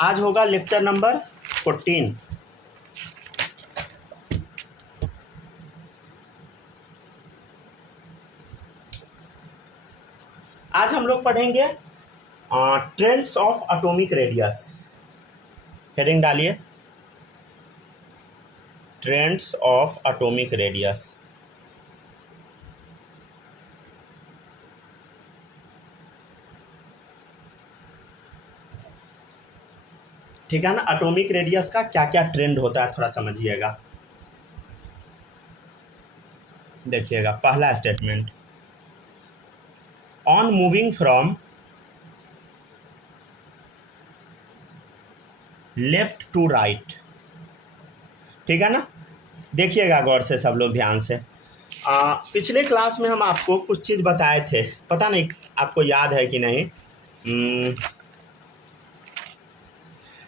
आज होगा lecture number 14। आज हम लोग पढ़ेंगे trends of atomic radius. Heading डालिए, ट्रेंड्स ऑफ एटॉमिक रेडियस। ठीक है ना। एटॉमिक रेडियस का क्या क्या ट्रेंड होता है थोड़ा समझिएगा। देखिएगा पहला statement, on moving from left to right. ठीक है ना। देखिएगा गौर से सब लोग ध्यान से। पिछले क्लास में हम आपको कुछ चीज़ बताए थे, पता नहीं आपको याद है कि नहीं।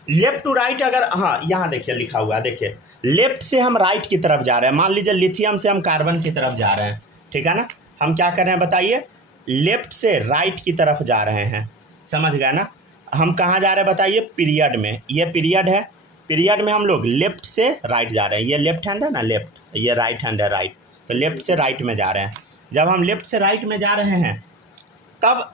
लेफ्ट टू राइट, अगर हाँ यहाँ देखिए लिखा हुआ है, देखिए लेफ्ट से हम राइट की तरफ जा रहे हैं। मान लीजिए लिथियम से हम कार्बन की तरफ जा रहे हैं, ठीक है ना। हम क्या कर रहे हैं बताइए, लेफ्ट से राइट की तरफ जा रहे हैं, समझ गए ना। हम कहाँ जा रहे हैं बताइए, पीरियड में। ये पीरियड है, पीरियड में हम लोग लेफ्ट से राइट जा रहे हैं। ये लेफ्ट हैंड है ना, लेफ्ट, ये राइट हैंड है राइट, तो लेफ्ट से राइट में जा रहे हैं। जब हम लेफ्ट से राइट में जा रहे हैं तब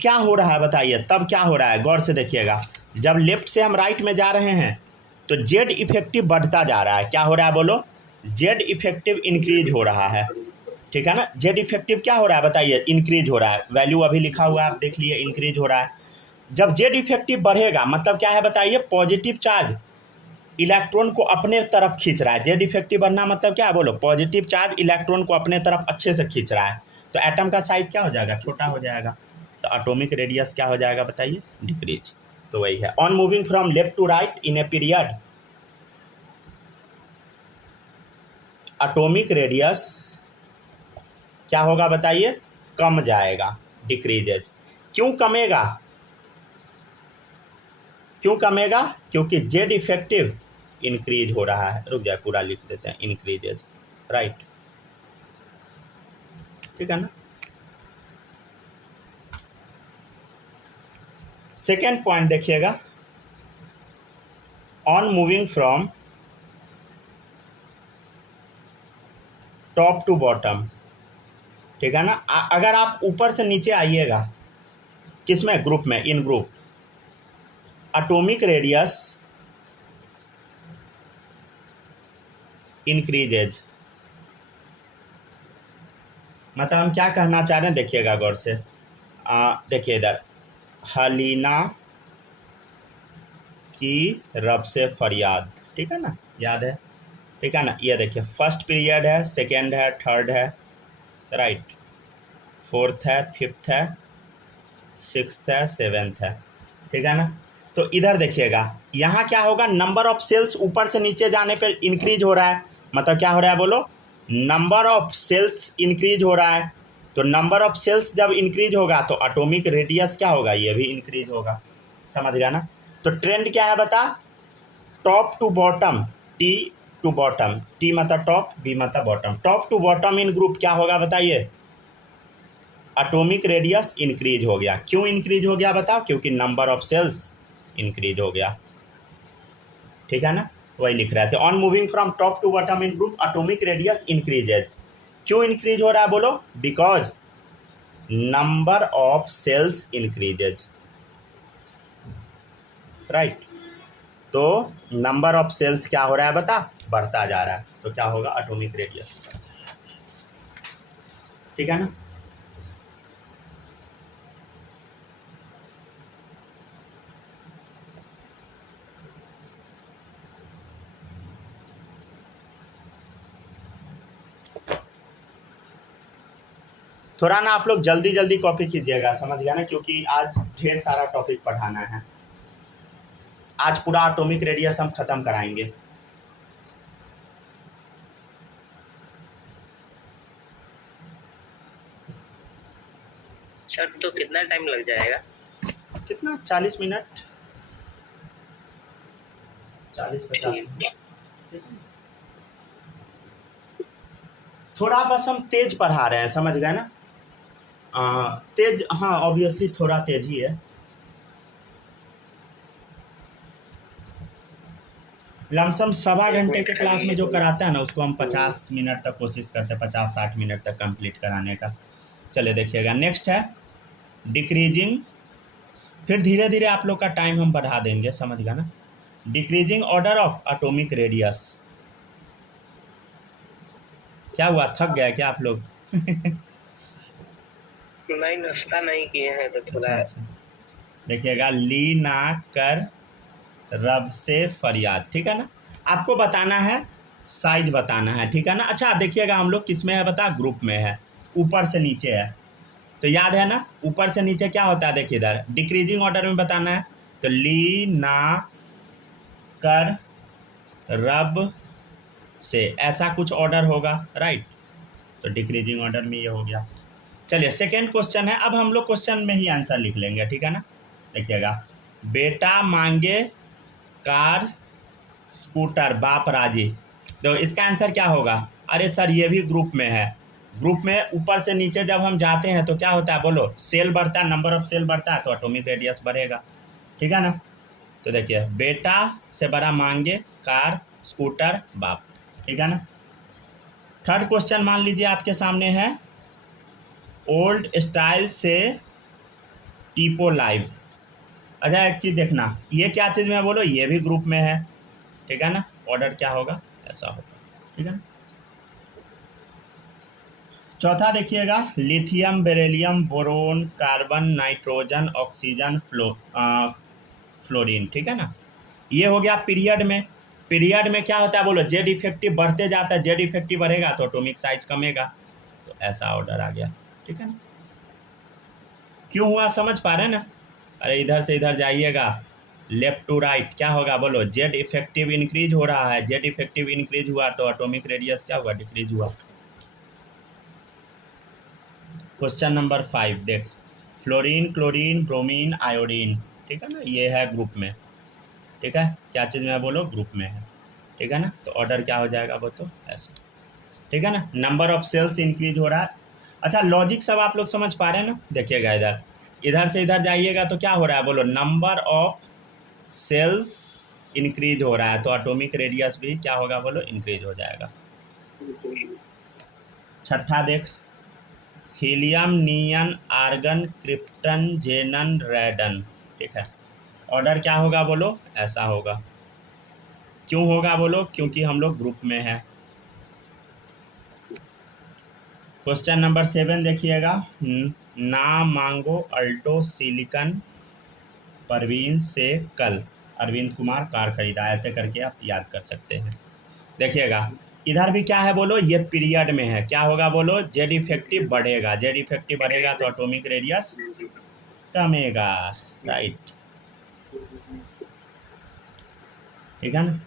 क्या हो रहा है बताइए, तब क्या हो रहा है गौर से देखिएगा। जब लेफ्ट से हम राइट में जा रहे हैं तो जेड इफेक्टिव बढ़ता जा रहा है। क्या हो रहा है बोलो, जेड इफेक्टिव इंक्रीज हो रहा है। ठीक है ना। जेड इफेक्टिव क्या हो रहा है बताइए, इंक्रीज हो रहा है। वैल्यू अभी लिखा हुआ है, आप देख लिए, इंक्रीज हो रहा है। जब जेड इफेक्टिव बढ़ेगा मतलब क्या है बताइए, पॉजिटिव चार्ज इलेक्ट्रॉन को अपने तरफ खींच रहा है। जेड इफेक्टिव बढ़ना मतलब क्या है बोलो, पॉजिटिव चार्ज इलेक्ट्रॉन को अपने तरफ अच्छे से खींच रहा है। तो एटम का साइज क्या हो जाएगा, छोटा हो जाएगा। तो एटॉमिक रेडियस क्या हो जाएगा बताइए, डिक्रीज। तो वही है, on moving from left to right in a period atomic radius क्या होगा बताइए, कम जाएगा, डिक्रीजेज। क्यों कमेगा, क्यों कमेगा, क्योंकि जेड इफेक्टिव इंक्रीज हो रहा है। रुक जाए, पूरा लिख देते हैं, इंक्रीजेज, राइट। ठीक है ना। सेकेंड पॉइंट देखिएगा, on moving from top to bottom. ठीक है ना। अगर आप ऊपर से नीचे आइएगा, किसमें, ग्रुप में, इन ग्रुप, एटॉमिक रेडियस इंक्रीजेज। मतलब हम क्या कहना चाह रहे हैं देखिएगा गौर से। देखिए इधर, हलीना की रब से फरियाद, ठीक है ना, याद है। ठीक है ना। ये देखिए फर्स्ट पीरियड है, सेकेंड है, थर्ड है, राइट, फोर्थ है, फिफ्थ है, सिक्स्थ है, सेवेंथ है। ठीक है ना। तो इधर देखिएगा, यहाँ क्या होगा, नंबर ऑफ सेल्स ऊपर से नीचे जाने पर इंक्रीज हो रहा है। मतलब क्या हो रहा है बोलो, नंबर ऑफ सेल्स इंक्रीज हो रहा है। तो नंबर ऑफ सेल्स जब इंक्रीज होगा तो एटॉमिक रेडियस क्या होगा, ये भी इंक्रीज होगा। समझ गया ना। तो ट्रेंड क्या है बता, top to bottom, T to bottom, T मतलब टॉप, बी मतलब bottom, top to bottom in group क्या होगा बताइए, एटॉमिक रेडियस इंक्रीज हो गया। क्यों इंक्रीज हो गया बताओ, क्योंकि नंबर ऑफ सेल्स इंक्रीज हो गया। ठीक है ना। वही लिख रहे थे, on moving from top to bottom in group atomic radius increases. क्यों इंक्रीज हो रहा है बोलो, because number of shells increases, right. तो नंबर ऑफ सेल्स क्या हो रहा है बता, बढ़ता जा रहा है। तो क्या होगा, एटॉमिक रेडियस बढ़ जाएगा। ठीक है ना। थोड़ा ना आप लोग जल्दी जल्दी कॉपी कीजिएगा, समझ गया ना, क्योंकि आज ढेर सारा टॉपिक पढ़ाना है। आज पूरा एटॉमिक रेडियस हम खत्म कराएंगे। सर तो कितना टाइम लग जाएगा, कितना, 40 मिनट, 40-50 मिनट। थोड़ा बस हम तेज पढ़ा रहे हैं, समझ गए ना। तेज, हाँ ऑब्वियसली थोड़ा तेज ही है। लमसम 1.25 घंटे के क्लास में जो कराता है ना उसको हम 50 मिनट तक कोशिश करते हैं, 50-60 मिनट तक कंप्लीट कराने का। चलिए देखिएगा, नेक्स्ट है डिक्रीजिंग। फिर धीरे धीरे आप लोग का टाइम हम बढ़ा देंगे, समझ गया ना। Decreasing order of atomic radius. क्या हुआ, थक गया क्या आप लोग? नहीं, नाश्ता नहीं किए हैं तो थोड़ा। अच्छा, देखिएगा, ली ना कर रब से फरियाद, ठीक है ना। आपको बताना है, साइज बताना है, ठीक है ना। अच्छा देखिएगा, हम लोग किस में है बता, ग्रुप में है, ऊपर से नीचे है। तो याद है ना, ऊपर से नीचे क्या होता है, देखिए इधर डिक्रीजिंग ऑर्डर में बताना है। तो ली ना कर रब से ऐसा कुछ ऑर्डर होगा, राइट। तो डिक्रीजिंग ऑर्डर में ये हो गया। चलिए सेकेंड क्वेश्चन है, अब हम लोग क्वेश्चन में ही आंसर लिख लेंगे, ठीक है ना। देखिएगा, बेटा मांगे कार स्कूटर बाप राजी। तो इसका आंसर क्या होगा? अरे सर ये भी ग्रुप में है। ग्रुप में ऊपर से नीचे जब हम जाते हैं तो क्या होता है बोलो, सेल बढ़ता है, नंबर ऑफ सेल बढ़ता है तो एटॉमिक रेडियस बढ़ेगा, ठीक है ना। तो देखिए, बेटा से बड़ा मांगे कार स्कूटर बाप, ठीक है ना। थर्ड क्वेश्चन मान लीजिए आपके सामने है, ओल्ड स्टाइल से टीपो लाइव। अच्छा एक चीज़ देखना, ये क्या चीज़ में बोलो, ये भी ग्रुप में है, ठीक है ना। ऑर्डर क्या होगा, ऐसा होगा, ठीक है ना। चौथा देखिएगा, lithium beryllium boron carbon nitrogen oxygen fluorine, ठीक है ना। ये हो गया पीरियड में। पीरियड में क्या होता है बोलो, जेड इफेक्टिव बढ़ते जाता है, जेड इफेक्टिव बढ़ेगा तो एटॉमिक साइज कमेगा। तो ऐसा ऑर्डर आ गया, ठीक है ना। क्यों हुआ समझ पा रहे हैं ना। अरे इधर से इधर जाइएगा, लेफ्ट टू राइट क्या होगा बोलो, जेड इफेक्टिव इंक्रीज हो रहा है, जेड इफेक्टिव इंक्रीज हुआ तो एटॉमिक रेडियस क्या हुआ, डिक्रीज हुआ। क्वेश्चन नंबर 5 देख, फ्लोरीन क्लोरीन ब्रोमीन आयोडीन, ठीक है ना, ये है ग्रुप में, ठीक है। क्या चीज़ में बोलो, ग्रुप में है, ठीक है ना। तो ऑर्डर क्या हो जाएगा वो तो ऐसे, ठीक है ना। नंबर ऑफ सेल्स इंक्रीज हो रहा है। अच्छा लॉजिक सब आप लोग समझ पा रहे हैं ना। देखिएगा इधर, इधर से इधर जाइएगा तो क्या हो रहा है बोलो, नंबर ऑफ सेल्स इंक्रीज हो रहा है तो एटॉमिक रेडियस भी क्या होगा बोलो, इंक्रीज हो जाएगा। छठा देख, हीलियम नियन आर्गन क्रिप्टन जेनन रेडन, ठीक है। ऑर्डर क्या होगा बोलो, ऐसा होगा। क्यों होगा बोलो, क्योंकि हम लोग ग्रुप में हैं। क्वेश्चन नंबर 7 देखिएगा, ना मांगो अल्टो सिलिकन परवीन से कल अरविंद कुमार कार खरीदा, ऐसे करके आप याद कर सकते हैं। देखिएगा इधर भी क्या है बोलो, ये पीरियड में है, क्या होगा बोलो, जेड इफेक्टिव बढ़ेगा, जेड इफेक्टिव बढ़ेगा तो एटॉमिक रेडियस कमेगा, राइट, ठीक है ना।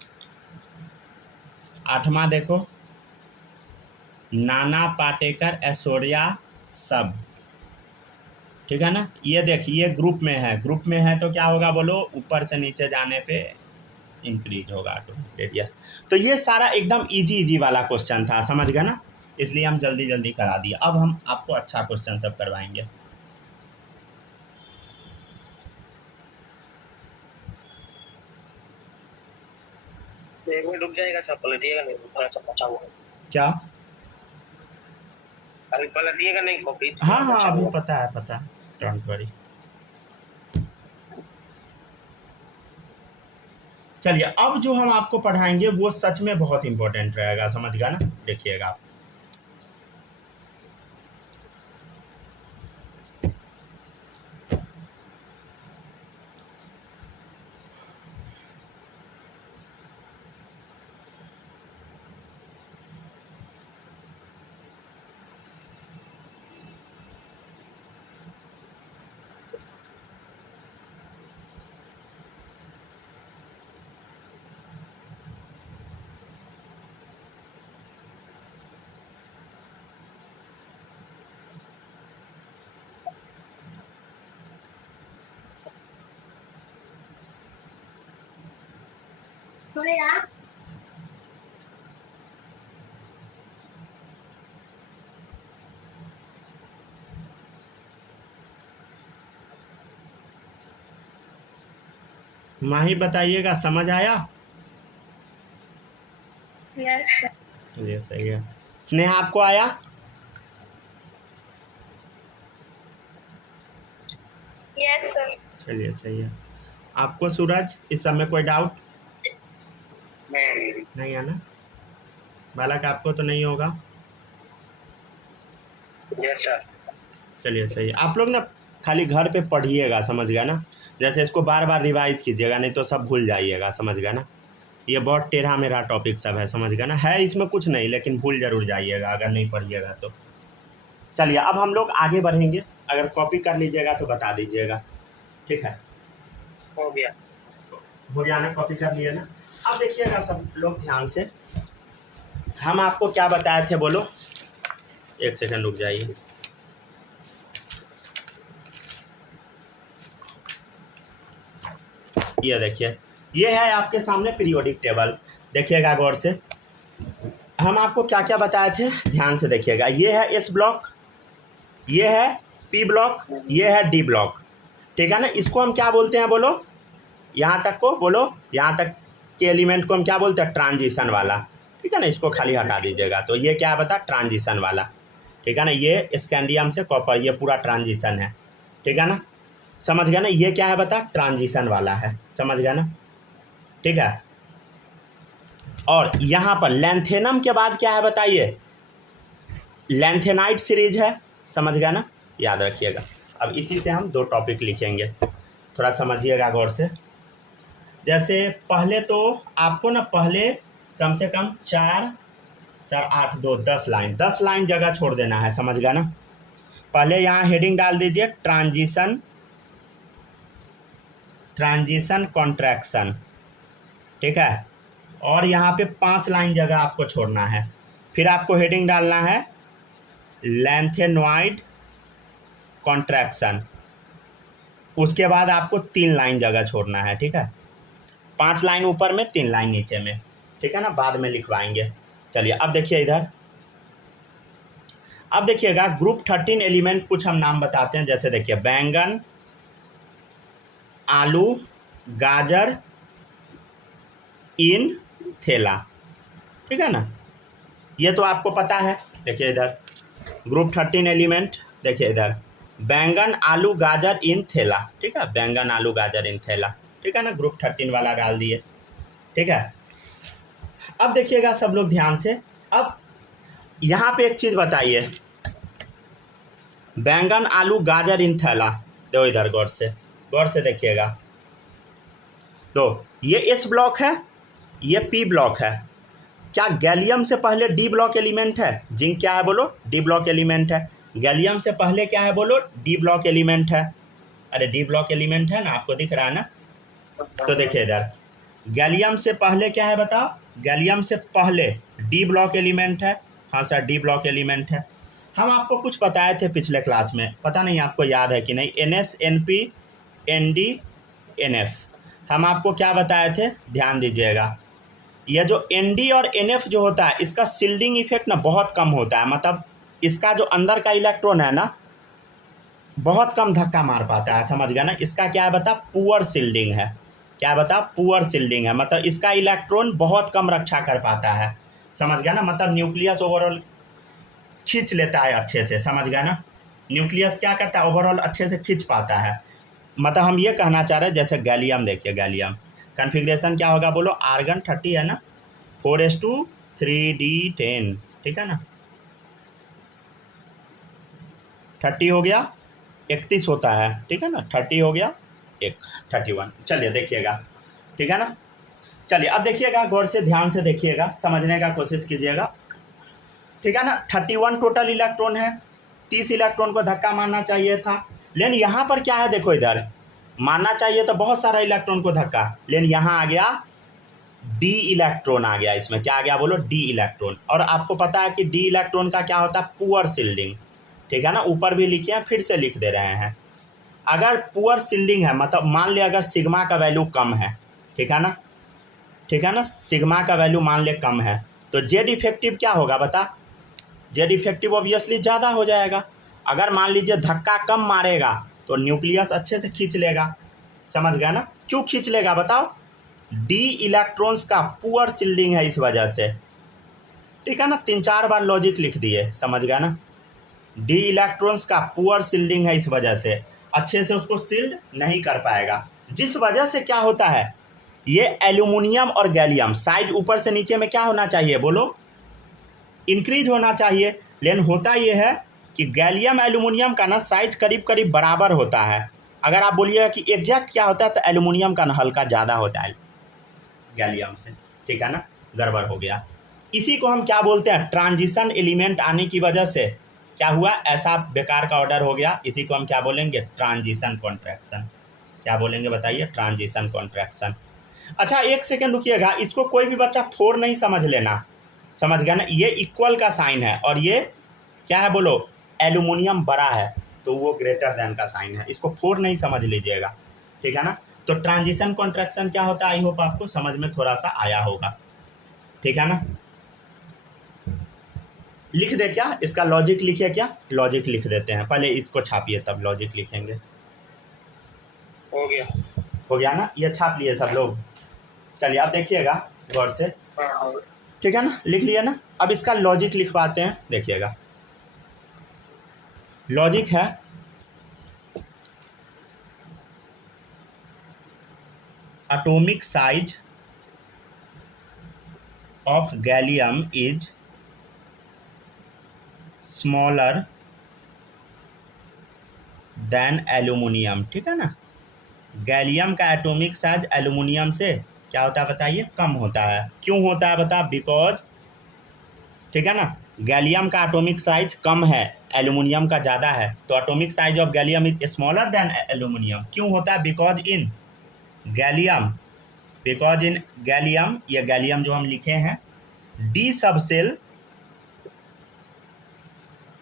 आठवां देखो, नाना पाटेकर ऐश्वर्या सब, ठीक है ना। ये देखिए ग्रुप में है, ग्रुप में है तो क्या होगा बोलो, ऊपर से नीचे जाने पे इंक्रीज होगा एटॉमिक रेडियस। तो ये सारा एकदम इजी इजी वाला क्वेश्चन था, समझ गए ना, इसलिए हम जल्दी जल्दी करा दिए। अब हम आपको अच्छा क्वेश्चन सब करवाएंगे। एक मिनट रुक जाएगा सर, पलटिएगा नहीं, थोड़ा सा बचा हुआ है। क्या? अभी पलटिएगा नहीं, कॉपी हाँ हाँ बचा अभी हुआ। पता है, पता है, डोंट वरी। चलिए अब जो हम आपको पढ़ाएंगे वो सच में बहुत इंपॉर्टेंट रहेगा, समझ गया ना। देखिएगा आप, माही बताइएगा, समझ आया? Yes sir. चलिए सही है। स्नेहा आपको आया? Yes sir. चलिए सही है। आपको सूरज इस समय कोई डाउट नहीं है ना? बालक आपको तो नहीं होगा? Yes sir. चलिए सही है। आप लोग ना खाली घर पे पढ़िएगा, समझ गया ना? जैसे इसको बार बार रिवाइज कीजिएगा, नहीं तो सब भूल जाइएगा, समझ गया ना? ये बहुत टेढ़ा मेरा टॉपिक सब है, समझ गया ना? है इसमें कुछ नहीं, लेकिन भूल जरूर जाइएगा अगर नहीं पढ़िएगा तो। चलिए अब हम लोग आगे बढ़ेंगे। अगर कॉपी कर लीजिएगा तो बता दीजिएगा, ठीक है? हो गया। हो गया ना? कॉपी कर लिए ना? अब देखिएगा सब लोग ध्यान से, हम आपको क्या बताए थे, बोलो। एक सेकंड रुक जाइए। ये देखिए, ये है आपके सामने पीरियोडिक टेबल। देखिएगा गौर से, हम आपको क्या क्या बताए थे, ध्यान से देखिएगा। ये है एस ब्लॉक, ये है पी ब्लॉक, ये है डी ब्लॉक, ठीक है ना? इसको हम क्या बोलते हैं, बोलो। यहाँ तक को बोलो, यहाँ तक के एलिमेंट को हम क्या बोलते हैं, ट्रांजिशन वाला, ठीक है ना? इसको खाली हटा दीजिएगा। तो ये क्या बता, ट्रांजिशन वाला, ठीक है ना? ये स्कैंडियम से कॉपर, ये पूरा ट्रांजिशन है, ठीक है ना? समझ गया ना? ये क्या है बता, ट्रांजिशन वाला है, समझ गया ना? ठीक है। और यहाँ पर लैंथेनम के बाद क्या है बताइए, लैंथेनाइट सीरीज है, समझ गया ना? याद रखिएगा। अब इसी से हम 2 टॉपिक लिखेंगे, थोड़ा समझिएगा गौर से। जैसे पहले तो आपको ना पहले कम से कम 4 8 2 10 लाइन, 10 लाइन जगह छोड़ देना है, समझ गया ना? पहले यहाँ हेडिंग डाल दीजिए ट्रांजिशन कॉन्ट्रैक्शन, ठीक है? और यहाँ पे 5 लाइन जगह आपको छोड़ना है। फिर आपको हेडिंग डालना है लैंथेनॉइड कॉन्ट्रैक्शन, उसके बाद आपको 3 लाइन जगह छोड़ना है, ठीक है? 5 लाइन ऊपर में, 3 लाइन नीचे में, ठीक है ना? बाद में लिखवाएंगे। चलिए अब देखिए इधर, अब देखिएगा ग्रुप 13 एलिमेंट कुछ हम नाम बताते हैं। जैसे देखिए बैंगन, आलू, गाजर इन थैला, ठीक है ना? ये तो आपको पता है। देखिए इधर ग्रुप 13 एलिमेंट, देखिए इधर बैंगन, आलू, गाजर इन थैला, ठीक है? बैंगन, आलू, गाजर इन थैला, ठीक है ना? ग्रुप 13 वाला डाल दिए, ठीक है? अब देखिएगा सब लोग ध्यान से। अब यहाँ पे एक चीज़ बताइए, बैंगन, आलू, गाजर इन थैला, दो इधर गौर से देखिएगा। तो ये एस ब्लॉक है, ये पी ब्लॉक है। क्या गैलियम से पहले डी ब्लॉक एलिमेंट है? जिंक क्या है बोलो, डी ब्लॉक एलिमेंट है। गैलियम से पहले क्या है बोलो, डी ब्लॉक एलिमेंट है। अरे डी ब्लॉक एलिमेंट है ना, आपको दिख रहा है ना? तो देखिए इधर गैलियम से पहले क्या है बताओ, गैलियम से पहले डी ब्लॉक एलिमेंट है। हाँ सर, डी ब्लॉक एलिमेंट है। हम आपको कुछ बताए थे पिछले क्लास में, पता नहीं आपको याद है कि नहीं। NS, NP, ND, NF, हम आपको क्या बताए थे, ध्यान दीजिएगा। यह जो ND और NF जो होता है, इसका शिल्डिंग इफेक्ट ना बहुत कम होता है। मतलब इसका जो अंदर का इलेक्ट्रॉन है ना, बहुत कम धक्का मार पाता है, समझ गया ना? इसका क्या है बता, पुअर शिल्डिंग है। क्या बता, पुअर शिल्डिंग है। मतलब इसका इलेक्ट्रॉन बहुत कम रक्षा कर पाता है, समझ गया ना? मतलब न्यूक्लियस ओवरऑल खींच लेता है अच्छे से, समझ गया ना? न्यूक्लियस क्या करता है, ओवरऑल अच्छे से खींच पाता है। मतलब हम ये कहना चाह रहे हैं, जैसे गैलियम देखिए, गैलियम कन्फिग्रेशन क्या होगा बोलो, आर्गन 30 है ना, 4s2 3d10, ठीक है ना? 30 हो गया, 31 होता है, ठीक है ना? 30 हो गया, 31। चलिए देखिएगा, ठीक है ना? चलिए अब देखिएगा, गौर से ध्यान से देखिएगा, समझने का कोशिश कीजिएगा, ठीक है ना? 31 टोटल इलेक्ट्रॉन है, 30 इलेक्ट्रॉन को धक्का मारना चाहिए था, लेकिन यहाँ पर क्या है देखो, इधर मारना चाहिए तो बहुत सारा इलेक्ट्रॉन को धक्का, लेकिन यहाँ आ गया डी इलेक्ट्रॉन आ गया। इसमें क्या आ गया बोलो, डी इलेक्ट्रॉन। और आपको पता है कि डी इलेक्ट्रॉन का क्या होता है, पुअर शिल्डिंग, ठीक है ना? ऊपर भी लिखे हैं, फिर से लिख दे रहे हैं। अगर पुअर शिल्डिंग है, मतलब मान लिया अगर सिग्मा का वैल्यू कम है, ठीक है ना? ठीक है ना? सिग्मा का वैल्यू मान ले कम है, तो जेड इफेक्टिव क्या होगा बता, जेड इफेक्टिव ऑब्वियसली ज़्यादा हो जाएगा। अगर मान लीजिए धक्का कम मारेगा तो न्यूक्लियस अच्छे से खींच लेगा, समझ गया ना? क्यों खींच लेगा बताओ, डी इलेक्ट्रॉन्स का पुअर शिल्डिंग है, इस वजह से, ठीक है ना, 3-4 बार लॉजिक लिख दिए, समझ गया ना। डी इलेक्ट्रॉन्स का पुअर सील्डिंग है, इस वजह से अच्छे से उसको सील्ड नहीं कर पाएगा, जिस वजह से क्या होता है, ये एल्यूमिनियम और गैलियम साइज ऊपर से नीचे में क्या होना चाहिए, बोलो, इंक्रीज होना चाहिए। लेकिन होता ये है कि गैलियम एल्यूमिनियम का ना साइज करीब करीब बराबर होता है। अगर आप बोलिएगा कि एग्जैक्ट क्या होता है, तो एल्यूमिनियम का ना हल्का ज़्यादा होता है गैलियम से, ठीक है ना, गड़बड़ हो गया। इसी को हम क्या बोलते हैं, ट्रांजिशन एलिमेंट आने की वजह से क्या हुआ, ऐसा बेकार का ऑर्डर हो गया। इसी को हम क्या बोलेंगे, ट्रांजिशन कॉन्ट्रैक्शन। क्या बोलेंगे बताइए, ट्रांजिशन कॉन्ट्रैक्शन। अच्छा एक सेकेंड रुकिएगा, इसको कोई भी बच्चा 4 नहीं समझ लेना, समझ गया ना। ये इक्वल का साइन है और ये क्या है, बोलो, एल्यूमिनियम बड़ा है तो वो ग्रेटर देन का साइन है, इसको 4 नहीं समझ लीजिएगा, ठीक है ना। तो ट्रांजिशन कॉन्ट्रैक्शन क्या होता है, आई होप आपको समझ में थोड़ा सा आया होगा, ठीक है ना। लिख दे क्या, इसका लॉजिक लिखिए, क्या लॉजिक लिख देते हैं, पहले इसको छापिए तब लॉजिक लिखेंगे। हो गया हो गया ना, ये छाप लिए सब लोग। चलिए अब देखिएगा गौर से, हाँ। ठीक है ना, लिख लिया ना। अब इसका लॉजिक लिखवाते हैं, देखिएगा। लॉजिक है atomic size of gallium is smaller than aluminium, ठीक है ना। गैलियम का एटॉमिक साइज एल्यूमिनियम से क्या होता है बताइए, कम होता है। क्यों होता है बता, बिकॉज, ठीक है ना, गैलियम का एटॉमिक साइज कम है, एल्यूमिनियम का ज़्यादा है, तो atomic size of gallium is smaller than aluminium. क्यों होता है, बिकॉज इन गैलियम, ये गैलियम जो हम लिखे हैं, D subshell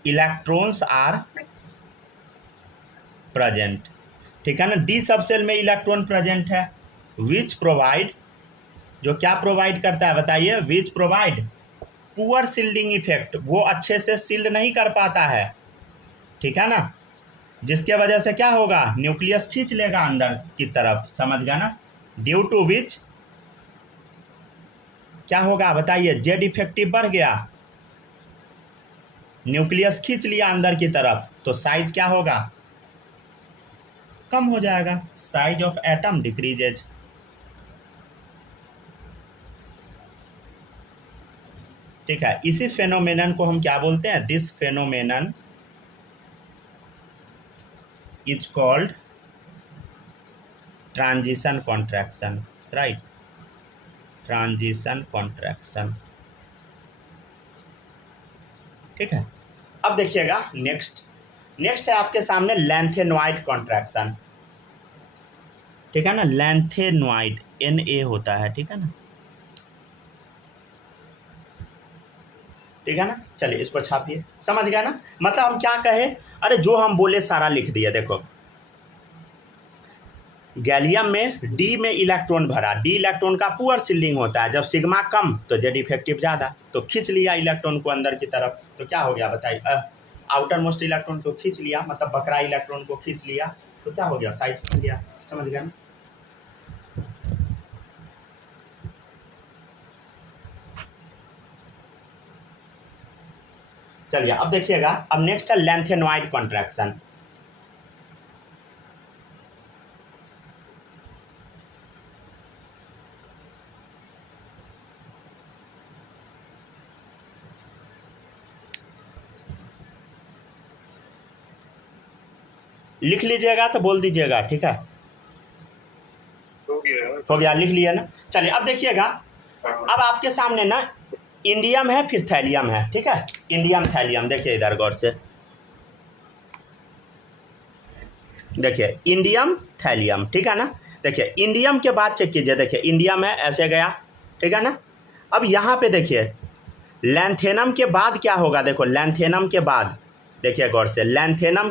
electrons are present, ठीक है ना। डी सबसेल में इलेक्ट्रॉन प्रेजेंट है, विच प्रोवाइड, जो क्या प्रोवाइड करता है बताइए, which provide poor shielding effect, वो अच्छे से सील्ड नहीं कर पाता है, ठीक है ना, जिसके वजह से क्या होगा, न्यूक्लियस खींच लेगा अंदर की तरफ, समझ गया ना। ड्यू टू विच क्या होगा बताइए, जेड इफेक्टिव बढ़ गया, न्यूक्लियस खींच लिया अंदर की तरफ, तो साइज क्या होगा, कम हो जाएगा, साइज ऑफ एटम डिक्रीजेज। ठीक है, इसी फेनोमेनन को हम क्या बोलते हैं, this phenomenon is called transition contraction, right, transition contraction, ठीक है। अब देखिएगा नेक्स्ट है आपके सामने लैंथेनॉइड कॉन्ट्रैक्शन, ठीक है ना, लैंथेनॉइड Na होता है, ठीक है ना, ठीक है ना। चलिए इसको छापिए, समझ गया ना, मतलब हम क्या कहे, अरे जो हम बोले सारा लिख दिया। देखो गैलियम में डी में इलेक्ट्रॉन भरा, डी इलेक्ट्रॉन का पुअर सील्डिंग होता है, जब सिग्मा कम तो जेड इफेक्टिव ज़्यादा, तो खींच लिया इलेक्ट्रॉन को अंदर की तरफ, तो क्या हो गया बताइए, आउटर मोस्ट इलेक्ट्रॉन को खींच लिया, मतलब बकरा इलेक्ट्रॉन को खींच लिया, तो क्या हो गया, साइज कम गया, समझ गया ना। चलिए अब देखिएगा, अब नेक्स्ट है लैंथेनॉइड कॉन्ट्रैक्शन। लिख लीजिएगा तो बोल दीजिएगा, ठीक है, हो गया, लिख लिया ना। चलिए अब देखिएगा, अब आपके सामने ना इंडियम है, फिर थैलियम है, ठीक है, इंडियम थैलियम, देखिए इधर गौर से, देखिए इंडियम थैलियम, ठीक है ना। देखिए इंडियम के बाद चेक कीजिए, देखिए इंडियम है, ऐसे गया, ठीक है ना। अब यहाँ पे देखिए लैंथेनम के बाद क्या होगा, देखो लैंथेनम के बाद, देखिए गौर से, लैंथेनम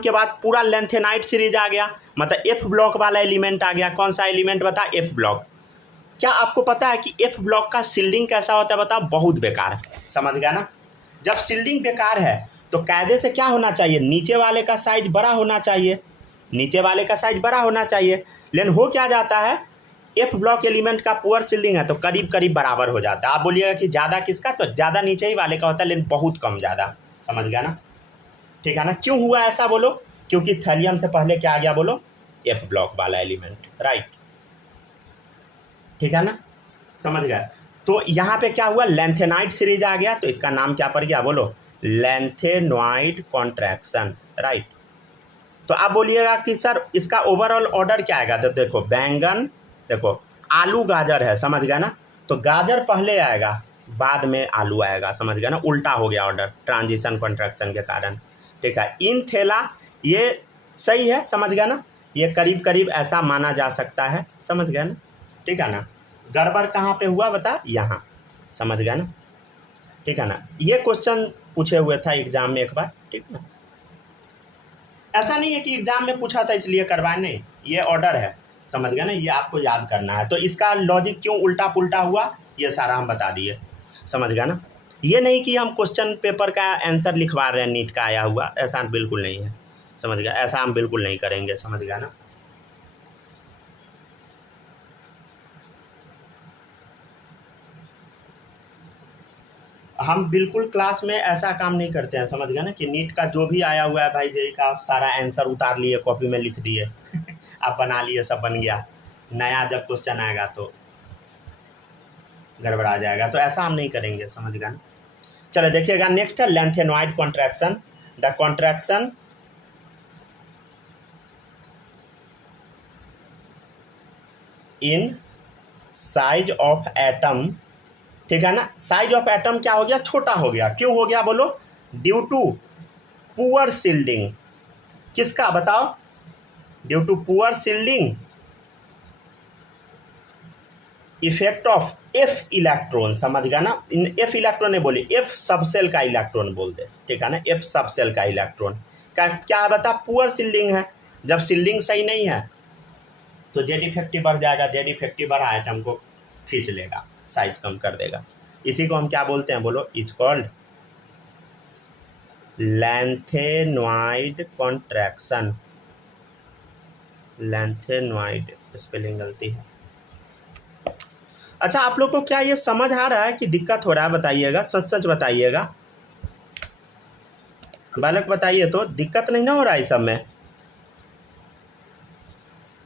के बाद पूरा लैंथेनाइट सीरीज आ गया, मतलब एफ ब्लॉक वाला एलिमेंट आ गया। कौन सा एलिमेंट बता, एफ ब्लॉक। क्या आपको पता है कि एफ ब्लॉक का सील्डिंग कैसा होता है, बताओ, बहुत बेकार, समझ गया ना। जब सील्डिंग बेकार है तो कायदे से क्या होना चाहिए, नीचे वाले का साइज बड़ा होना चाहिए, लेकिन हो क्या जाता है, एफ ब्लॉक एलिमेंट का पुअर सील्डिंग है तो करीब करीब बराबर हो जाता है। आप बोलिएगा कि ज़्यादा किसका, तो ज़्यादा नीचे ही वाले का होता है, लेकिन बहुत कम ज़्यादा। समझ गया ना, ठीक है ना। क्यों हुआ ऐसा बोलो, क्योंकि थैलियम से पहले क्या आ गया बोलो, एफ ब्लॉक वाला एलिमेंट, राइट, ठीक है ना, समझ गया। तो यहाँ पे क्या हुआ, लैंथेनाइड सीरीज आ गया, तो इसका नाम क्या पड़ गया बोलो, लैंथेनॉइड कॉन्ट्रैक्शन, राइट। तो आप बोलिएगा कि सर इसका ओवरऑल ऑर्डर क्या आएगा, तो देखो बैंगन, देखो आलू गाजर है, समझ गया ना, तो गाजर पहले आएगा बाद में आलू आएगा, समझ गया ना, उल्टा हो गया ऑर्डर ट्रांजिशन कॉन्ट्रैक्शन के कारण, ठीक है। इन थैला ये सही है, समझ गया ना, ये करीब करीब ऐसा माना जा सकता है, समझ गया ना, ठीक है ना। गड़बड़ कहाँ पे हुआ बता, यहाँ, समझ गया ना, ठीक है ना। ये क्वेश्चन पूछे हुए था एग्जाम में एक बार, ठीक है ना। ऐसा नहीं है कि एग्जाम में पूछा था इसलिए करवाए, नहीं, ये ऑर्डर है, समझ गया ना, ये आपको याद करना है। तो इसका लॉजिक क्यों उल्टा पुल्टा हुआ ये सारा हम बता दिए, समझ गया ना। ये नहीं कि हम क्वेश्चन पेपर का आंसर लिखवा रहे हैं नीट का आया हुआ, ऐसा बिल्कुल नहीं है, समझ गया, ऐसा हम बिल्कुल नहीं करेंगे, समझ गया ना। हम बिल्कुल क्लास में ऐसा काम नहीं करते हैं, समझ गया ना, कि नीट का जो भी आया हुआ है भाई जेई का सारा आंसर उतार लिए कॉपी में लिख दिए आप बना लिए, सब बन गया, नया जब क्वेश्चन आएगा तो गड़बड़ा जाएगा, तो ऐसा हम नहीं करेंगे, समझ गया ना। चलो देखिएगा, नेक्स्ट है lanthanoid contraction. The contraction in size of atom, ठीक है ना। साइज ऑफ एटम क्या हो गया, छोटा हो गया, क्यों हो गया बोलो, ड्यू टू पुअर सील्डिंग, किसका बताओ, due to poor shielding effect of F electron, समझ गया ना। इन एफ इलेक्ट्रॉन नहीं बोली, एफ सबसेल का इलेक्ट्रॉन बोल दे, ठीक है ना, एफ सबसेल का इलेक्ट्रॉन का क्या बता, पुअर सील्डिंग है। जब सील्डिंग सही नहीं है तो जेड इफेक्टिव बढ़ जाएगा, जेड इफेक्टिव बढ़ा एटम को खींच लेगा, साइज कम कर देगा, इसी को हम क्या बोलते हैं बोलो, is called lanthanoid contraction. Lanthanoid, spelling गलती है। अच्छा, आप लोग को क्या ये समझ आ रहा है कि दिक्कत हो रहा है, बताइएगा, सच सच बताइएगा, बालक बताइए, तो दिक्कत नहीं ना हो रहा है इस सब में,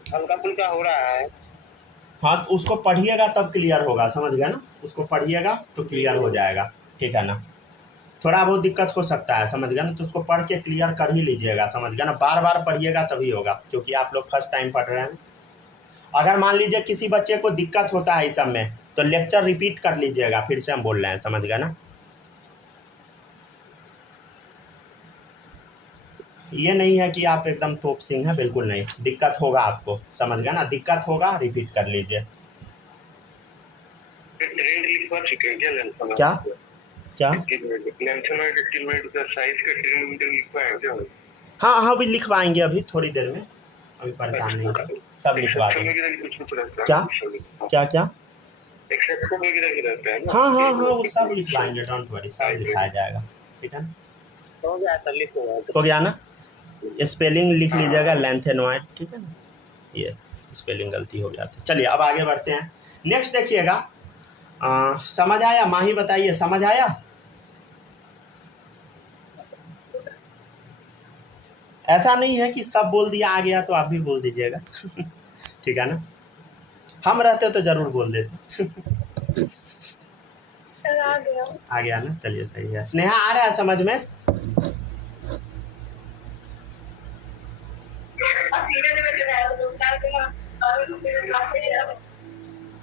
हल्का फुल्का हो रहा है। हाँ, तो उसको पढ़िएगा तब क्लियर होगा, समझ गया ना, उसको पढ़िएगा तो क्लियर हो जाएगा, ठीक है ना। थोड़ा बहुत दिक्कत हो सकता है, समझ गया ना, तो उसको पढ़ के क्लियर कर ही लीजिएगा, समझ गया ना, बार बार पढ़िएगा तभी होगा, क्योंकि आप लोग फर्स्ट टाइम पढ़ रहे हैं। अगर मान लीजिए किसी बच्चे को दिक्कत होता है इस सब में तो लेक्चर रिपीट कर लीजिएगा, फिर से हम बोल रहे हैं, समझ गया ना। ये नहीं है कि आप एकदम तोप सिंह है, बिल्कुल नहीं, दिक्कत होगा आपको, समझ गया ना, दिक्कत होगा, रिपीट कर लीजिए। क्या क्या, हाँ हाँ, अभी लिखवाएंगे, अभी थोड़ी देर में, अभी परेशान नहीं, सब लिखवा देंगे। क्या क्या क्या, हाँ हाँ हाँ, वो सब लिखवाएंगे, डोंट वरी, सब लिखाया जाएगा, ठीक है ना। हो गया ना, स्पेलिंग लिख लीजिएगा लैंथेनॉइड, ठीक है ना, ये स्पेलिंग गलती हो गया था। चलिए अब आगे बढ़ते हैं, नेक्स्ट देखिएगा, समझ आया, माही बताइए, समझ आया। ऐसा नहीं है कि सब बोल दिया आ गया तो आप भी बोल दीजिएगा ठीक है ना, हम रहते तो जरूर बोल देते आ गया ना, चलिए सही है। स्नेहा आ रहा है समझ में,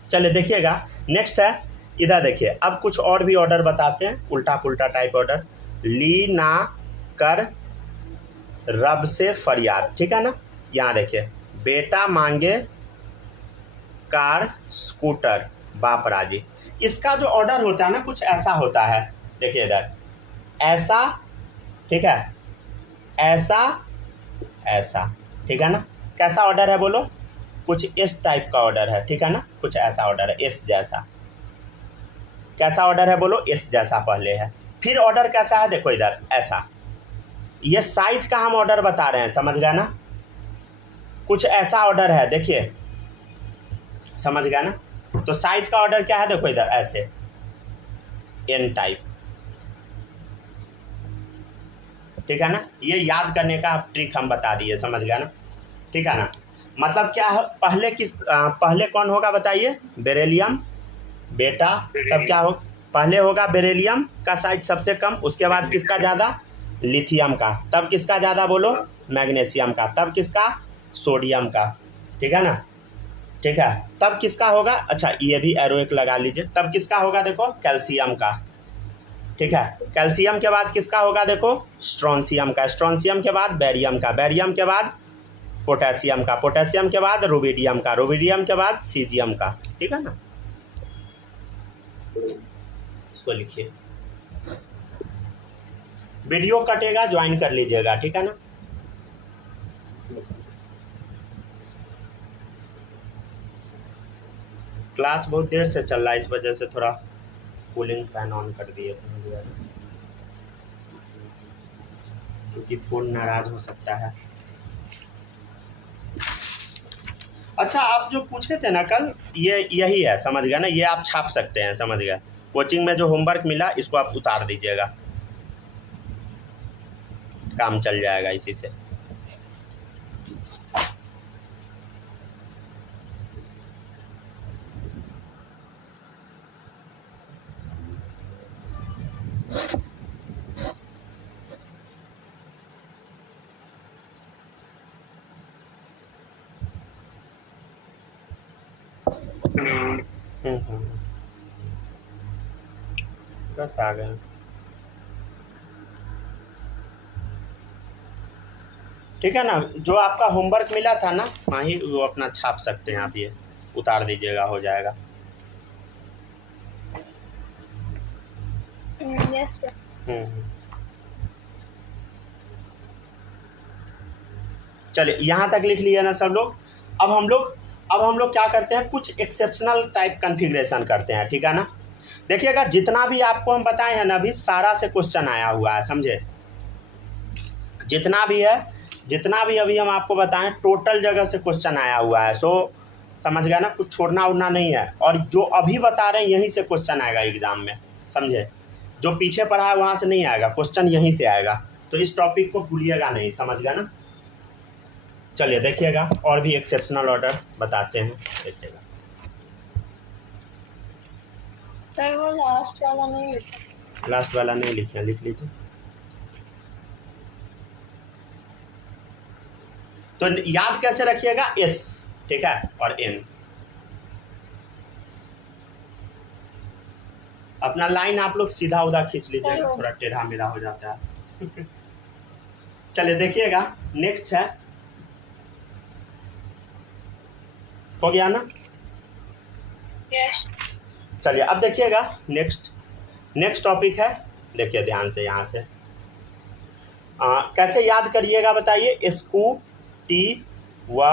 चलिए देखिएगा, नेक्स्ट है, इधर देखिए, अब कुछ और भी ऑर्डर बताते हैं, उल्टा पुल्टा टाइप ऑर्डर। ली ना कर रब से फरियाद, ठीक है ना। यहाँ देखिए, बेटा मांगे कार स्कूटर बाप राजी, इसका जो ऑर्डर होता है ना कुछ ऐसा होता है, देखिए इधर ऐसा, ठीक है, ऐसा ऐसा, ठीक है ना। कैसा ऑर्डर है बोलो, कुछ इस टाइप का ऑर्डर है, ठीक है ना, कुछ ऐसा ऑर्डर है, इस जैसा। कैसा ऑर्डर है बोलो, इस जैसा पहले है, फिर ऑर्डर कैसा है देखो इधर ऐसा। ये साइज का हम ऑर्डर बता रहे हैं, समझ गया ना, कुछ ऐसा ऑर्डर है, देखिए समझ गया ना। तो साइज का ऑर्डर क्या है, देखो इधर ऐसे एन टाइप, ठीक है ना। ये याद करने का ट्रिक हम बता दिए, समझ गया ना, ठीक है ना। मतलब क्या है, पहले कौन होगा बताइए, बेरिलियम बेटा, तब क्या हो, पहले होगा बेरिलियम का साइज सबसे कम, उसके बाद किसका ज़्यादा, लिथियम का, तब किसका ज़्यादा बोलो, मैग्नीशियम का, तब किसका, सोडियम का, ठीक है ना, ठीक है। तब किसका होगा, अच्छा ये भी एरो एक लगा लीजिए, तब किसका होगा देखो, कैल्शियम का, ठीक है। कैल्शियम के बाद किसका होगा देखो, स्ट्रोंशियम का, स्ट्रोंशियम के बाद बैरियम का, बैरियम के बाद पोटेशियम का, पोटेशियम के बाद रुबिडियम का, रुबिडियम के बाद सीजियम का, ठीक है ना। इसको लिखिए, वीडियो कटेगा ज्वाइन कर लीजिएगा, ठीक है ना। क्लास बहुत देर से चल रहा है, इस वजह से थोड़ा कूलिंग फैन ऑन कर दिए, समझ गया, क्योंकि फोन नाराज हो सकता है। अच्छा आप जो पूछे थे ना कल, ये यही है, समझ गया ना, ये आप छाप सकते हैं, समझ गया। कोचिंग में जो होमवर्क मिला इसको आप उतार दीजिएगा, काम चल जाएगा इसी से। बस आ गए। ठीक है ना, जो आपका होमवर्क मिला था ना वहीं वो अपना छाप सकते हैं आप, ये उतार दीजिएगा, हो जाएगा। Yes sir. चलिए यहाँ तक लिख लिया ना सब लोग। अब हम लोग क्या करते हैं, कुछ एक्सेप्शनल टाइप कॉन्फ़िगरेशन करते हैं, ठीक है ना। देखिएगा जितना भी आपको हम बताए हैं ना अभी, सारा से क्वेश्चन आया हुआ है, समझे। जितना भी अभी हम आपको बताएं टोटल जगह से क्वेश्चन आया हुआ है, सो समझ गया ना, कुछ छोड़ना उड़ना नहीं है। और जो अभी बता रहे हैं यहीं से क्वेश्चन आएगा एग्जाम में, समझे। जो पीछे पढ़ा है वहाँ से नहीं आएगा, क्वेश्चन यहीं से आएगा, तो इस टॉपिक को भूलिएगा नहीं, समझ गया ना। चलिए देखिएगा और भी एक्सेप्शनल ऑर्डर बताते हैं, देखिएगा। सर वो लास्ट वाला नहीं लिखा, लास्ट वाला नहीं लिखे, लिख लीजिए। तो याद कैसे रखिएगा, एस, ठीक है, और एन। अपना लाइन आप लोग सीधा उधा खींच लीजिएगा, थोड़ा टेढ़ा मेढ़ा हो जाता है। चलिए देखिएगा, नेक्स्ट है, हो गया ना। यस। चलिए अब देखिएगा नेक्स्ट टॉपिक है, देखिए ध्यान से यहाँ से। कैसे याद करिएगा बताइए, स्कूटी व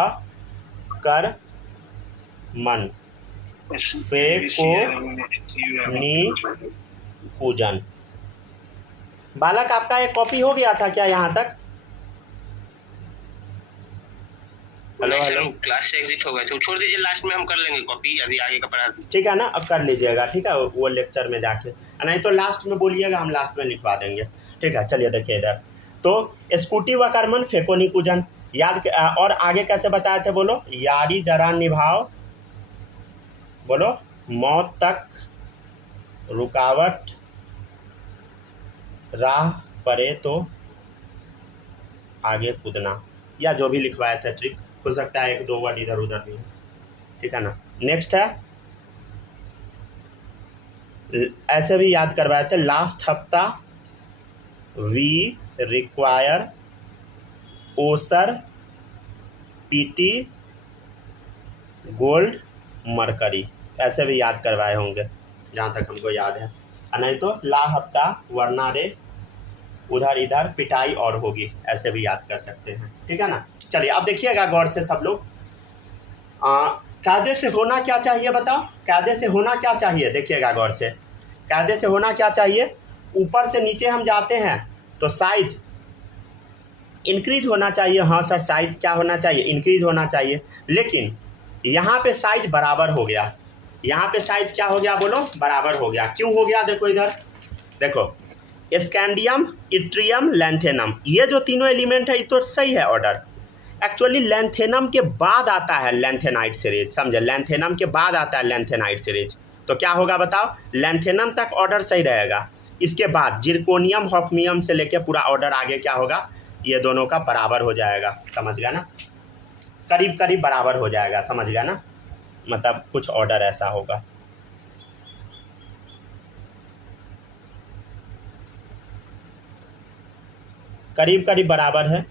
कर मन फेको नी पूजन। बालक आपका एक कॉपी हो गया था क्या यहाँ तक? हेलो, क्लास से एग्जिट हो गए तो छोड़ दीजिए, लास्ट में हम कर लेंगे कॉपी, अभी आगे का पढ़ा। ठीक है ना, अब कर लीजिएगा, ठीक है, वो लेक्चर में जाके, नहीं तो लास्ट में बोलिएगा, हम लास्ट में लिखवा देंगे, ठीक है। चलिए देखिए इधर, तो स्कूटी व कर्मन फेकोनी पूजन याद, और आगे कैसे बताए थे बोलो, यारी जरा निभाओ, बोलो मौत तक रुकावट राह पड़े तो आगे कूदना, या जो भी लिखवाए थे ट्रिक, हो सकता है एक दो वर्ड इधर उधर भी, ठीक है ना। नेक्स्ट है, ऐसे भी याद करवाए थे, लास्ट हफ्ता वी रिक्वायर ओसर पीटी गोल्ड मरकरी, ऐसे भी याद करवाए होंगे जहाँ तक हमको याद है। नहीं तो ला हफ्ता वरना रे उधर इधर पिटाई और होगी, ऐसे भी याद कर सकते हैं, ठीक है ना। चलिए अब देखिएगा गौर से सब लोग, कायदे से होना क्या चाहिए बताओ, कायदे से होना क्या चाहिए, देखिएगा गौर से, कायदे से होना क्या चाहिए। ऊपर से नीचे हम जाते हैं तो साइज इंक्रीज होना चाहिए, हाँ सर साइज क्या होना चाहिए, इंक्रीज होना चाहिए, लेकिन यहाँ पे साइज बराबर हो गया, यहाँ पे साइज क्या हो गया बोलो, बराबर हो गया। क्यों हो गया देखो इधर, देखो स्कैंडियम, इट्रियम, लैंथेनम, ये जो तीनों एलिमेंट है ये तो सही है ऑर्डर। एक्चुअली लैंथेनम के बाद आता है लैंथेनाइट सीरीज, समझे, लैंथेनम के बाद आता है लैंथेनाइट सीरीज। तो क्या होगा बताओ, लैंथेनम तक ऑर्डर सही रहेगा, इसके बाद जिरकोनियम, हॉफनियम से लेके पूरा ऑर्डर आगे क्या होगा, ये दोनों का बराबर हो जाएगा, समझ गया ना, करीब करीब बराबर हो जाएगा, समझ गया ना, मतलब कुछ ऑर्डर ऐसा होगा। करीब करीब बराबर है,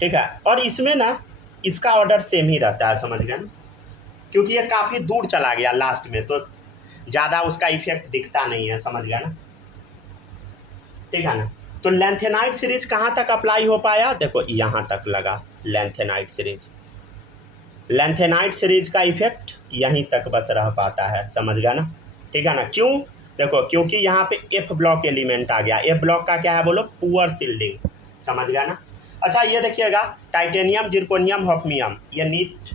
ठीक है। और इसमें ना इसका ऑर्डर सेम ही रहता है, समझ गया ना, क्योंकि ये काफ़ी दूर चला गया लास्ट में, तो ज़्यादा उसका इफेक्ट दिखता नहीं है, समझ गया ना, ठीक है ना। तो लैंथेनाइट सीरीज कहाँ तक अप्लाई हो पाया, देखो यहाँ तक लगा लैंथेनाइट सीरीज, लैंथेनाइट सीरीज का इफेक्ट यहीं तक बस रह पाता है, समझ गया ना, ठीक है ना। क्यों, देखो क्योंकि यहाँ पे एफ ब्लॉक एलिमेंट आ गया, एफ ब्लॉक का क्या है बोलो, पुअर सील्डिंग, समझ गया ना। अच्छा ये देखिएगा, टाइटेनियम, जिरकोनियम, हॉफनियम, ये नीट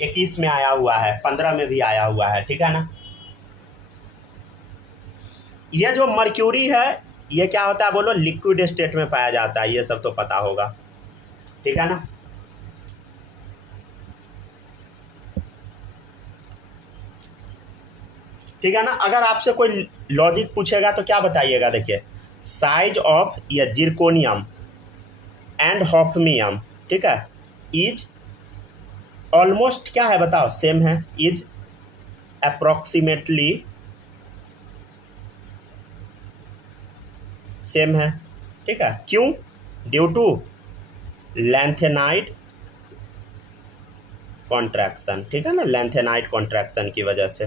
21 में आया हुआ है, 15 में भी आया हुआ है, ठीक है ना। ये जो मर्क्यूरी है ये क्या होता है बोलो, लिक्विड स्टेट में पाया जाता है, ये सब तो पता होगा, ठीक है ना। ठीक है ना। अगर आपसे कोई लॉजिक पूछेगा तो क्या बताइएगा, देखिए साइज ऑफ ये जिरकोनियम एंड हॉफनियम, ठीक है, इज ऑलमोस्ट क्या है बताओ, सेम है, इज अप्रोक्सीमेटली सेम है, ठीक है। क्यों, ड्यू टू लैंथेनाइट कॉन्ट्रैक्शन, ठीक है ना, लैंथेनाइट कॉन्ट्रैक्शन की वजह से,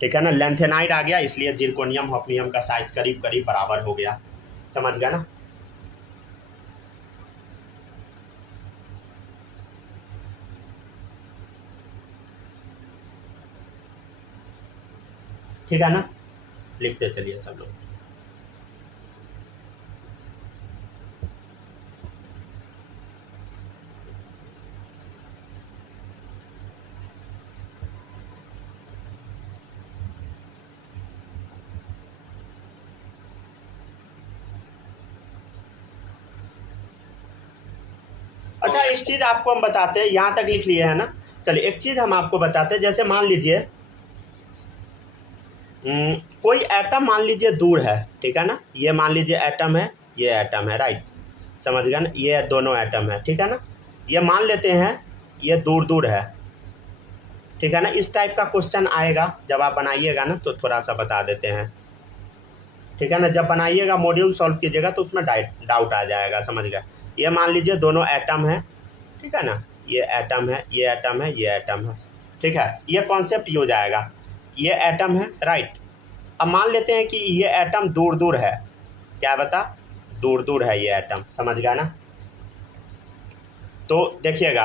ठीक है ना, लैंथेनाइट आ गया, इसलिए जिरकोनियम हॉफनियम का साइज करीब करीब बराबर हो गया, समझ गया ना। ठीक है ना, लिखते चलिए सब लोग। अच्छा एक चीज़ आपको हम बताते हैं, यहाँ तक लिख लिए है ना, चलिए एक चीज़ हम आपको बताते हैं, जैसे मान लीजिए कोई एटम मान लीजिए दूर है, ठीक है ना, ये मान लीजिए एटम है, ये एटम है, राइट, समझ गया ना, ये दोनों एटम है, ठीक है ना, ये मान लेते हैं ये दूर दूर है, ठीक है ना। इस टाइप का क्वेश्चन आएगा, जब आप बनाइएगा ना तो थोड़ा सा बता देते हैं, ठीक है ना, जब बनाइएगा मॉड्यूल सॉल्व कीजिएगा तो उसमें डाउट आ जाएगा, समझ गया। ये मान लीजिए दोनों एटम है, ठीक है ना, ये एटम है, ये एटम है, ये एटम है, ठीक है, ये कॉन्सेप्ट ये हो जाएगा, ये एटम है, राइट। अब मान लेते हैं कि ये एटम दूर दूर है, क्या बता, दूर दूर है ये एटम, समझ गया ना। तो देखिएगा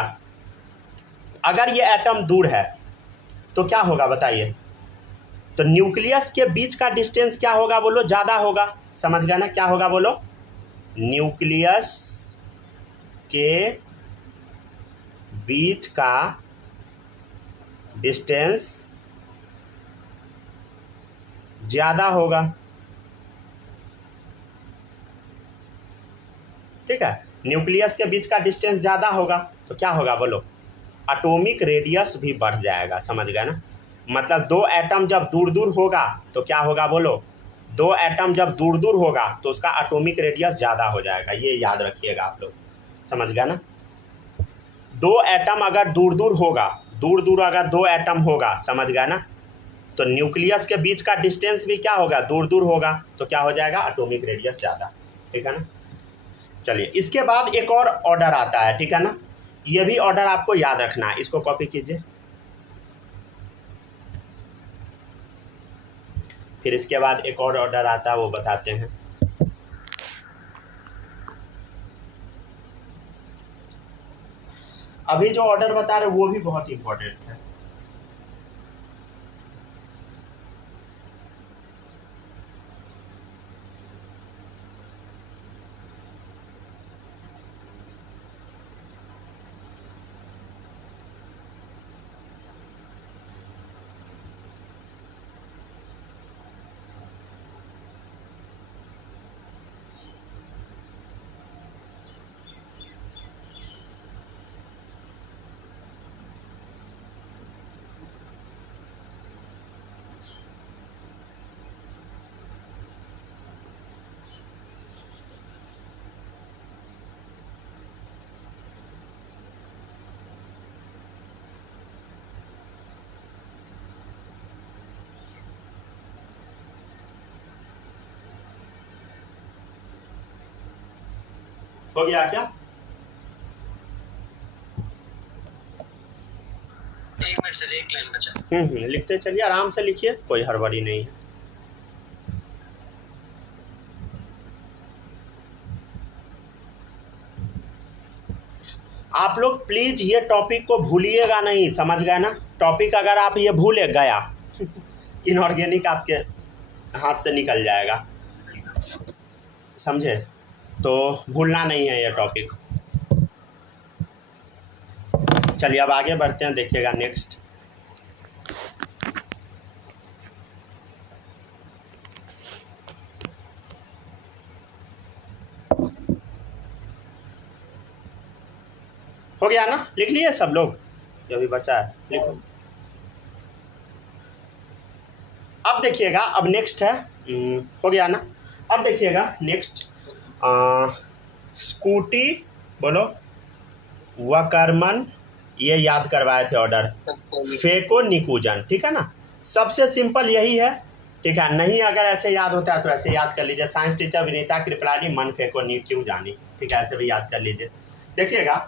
अगर ये एटम दूर है तो क्या होगा बताइए, तो न्यूक्लियस के बीच का डिस्टेंस क्या होगा बोलो, ज़्यादा होगा, समझ गया ना, क्या होगा बोलो, न्यूक्लियस के बीच का डिस्टेंस ज़्यादा होगा, ठीक है, न्यूक्लियस के बीच का डिस्टेंस ज़्यादा होगा तो क्या होगा बोलो, एटॉमिक रेडियस भी बढ़ जाएगा, समझ गया ना। मतलब दो एटम जब दूर दूर होगा तो क्या होगा बोलो, दो एटम जब दूर दूर होगा तो उसका एटॉमिक रेडियस ज़्यादा हो जाएगा, ये याद रखिएगा आप लोग, समझ गया ना। दो एटम अगर दूर दूर होगा, दूर दूर अगर दो एटम होगा, समझ गया ना, तो न्यूक्लियस के बीच का डिस्टेंस भी क्या होगा, दूर दूर होगा, तो क्या हो जाएगा, एटॉमिक रेडियस ज़्यादा, ठीक है ना। चलिए इसके बाद एक और ऑर्डर आता है, ठीक है ना, ये भी ऑर्डर आपको याद रखना है, इसको कॉपी कीजिए। फिर इसके बाद एक और ऑर्डर आता है, वो बताते हैं। अभी जो ऑर्डर बता रहे वो भी बहुत इंपॉर्टेंट है। हो गया क्या? एक मिनट सर, एक लाइन बचा। लिखते चलिए, आराम से लिखिए, कोई हड़बड़ी नहीं है। आप लोग प्लीज ये टॉपिक को भूलिएगा नहीं, समझ गए ना? टॉपिक अगर आप ये भूले गया इनऑर्गेनिक आपके हाथ से निकल जाएगा, समझे? तो भूलना नहीं है ये टॉपिक। चलिए अब आगे बढ़ते हैं, देखिएगा नेक्स्ट। हो गया ना? लिख लिए सब लोग? जो भी बचा है लिखो। अब देखिएगा, अब नेक्स्ट है, हो गया ना? अब देखिएगा नेक्स्ट, स्कूटी बोलो, वकरमन, ये याद करवाए थे ऑर्डर, फेको निकूजन, ठीक है ना? सबसे सिंपल यही है, ठीक है? नहीं अगर ऐसे याद होता है तो ऐसे याद कर लीजिए। साइंस टीचर विनीता कृपलानी, मन फेको नी क्यों जानी, ठीक है? ऐसे भी याद कर लीजिए। देखिएगा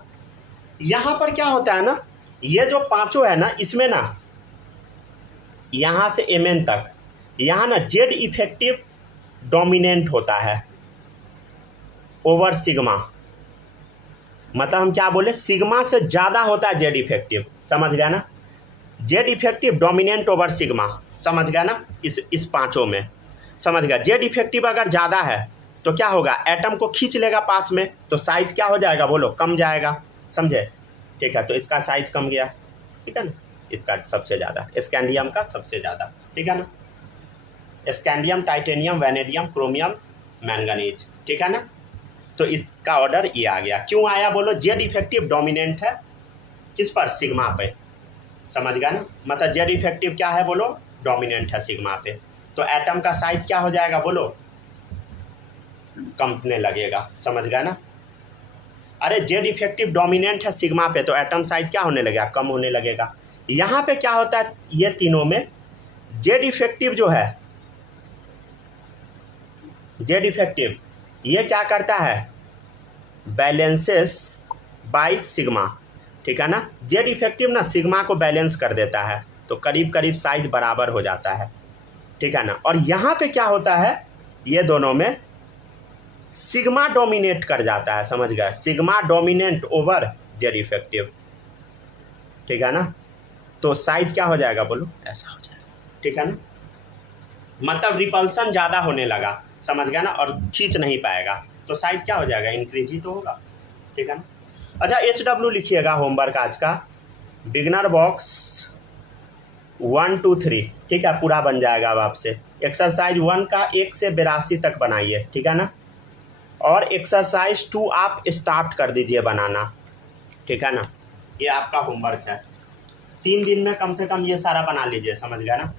यहाँ पर क्या होता है ना, ये जो पांचों है ना, इसमें ना यहाँ से एमएन तक, यहाँ ना जेड इफेक्टिव डोमिनेंट होता है ओवर सिग्मा। मतलब हम क्या बोले, सिग्मा से ज़्यादा होता है जेड इफेक्टिव, समझ गया ना? Z effective dominant over sigma, समझ गया ना? इस पांचों में, समझ गया? जेड इफेक्टिव अगर ज़्यादा है तो क्या होगा, एटम को खींच लेगा पास में, तो साइज क्या हो जाएगा बोलो, कम जाएगा, समझे? ठीक है, तो इसका साइज कम गया, ठीक है ना? इसका सबसे ज़्यादा, स्कैंडियम का सबसे ज़्यादा, ठीक है ना? Scandium, titanium, vanadium, chromium, manganese, ठीक है ना? तो इसका ऑर्डर ये आ गया। क्यों आया बोलो? जेड इफेक्टिव डोमिनेंट है किस पर, सिग्मा पे, समझ गया ना? मतलब जेड इफेक्टिव क्या है बोलो, डोमिनेंट है सिग्मा पे, तो एटम का साइज क्या हो जाएगा बोलो, कमने लगेगा, समझ गया ना? अरे जेड इफेक्टिव डोमिनेंट है सिग्मा पे, तो एटम साइज क्या होने लगेगा, कम होने लगेगा। यहाँ पे क्या होता है, ये तीनों में जेड इफेक्टिव जो है, जेड इफेक्टिव ये क्या करता है, बैलेंसेस बाय सिग्मा, ठीक है ना? जेड इफेक्टिव ना सिग्मा को बैलेंस कर देता है, तो करीब करीब साइज बराबर हो जाता है, ठीक है ना? और यहाँ पे क्या होता है, ये दोनों में सिग्मा डोमिनेट कर जाता है, समझ गए? Sigma dominant over Z effective, ठीक है ना? तो साइज क्या हो जाएगा बोलो, ऐसा हो जाएगा, ठीक है ना? मतलब रिपल्सन ज़्यादा होने लगा, समझ गया ना? और खींच नहीं पाएगा, तो साइज क्या हो जाएगा, इंक्रीज ही तो होगा, ठीक है ना? अच्छा HW लिखिएगा होमवर्क आज का, बिगनर बॉक्स 1 2 3, ठीक है? पूरा बन जाएगा अब आपसे। एक्सरसाइज 1 का 1 से 82 तक बनाइए, ठीक है ना? और एक्सरसाइज 2 आप स्टार्ट कर दीजिए बनाना, ठीक है ना? ये आपका होमवर्क है, 3 दिन में कम से कम ये सारा बना लीजिए, समझ गया ना?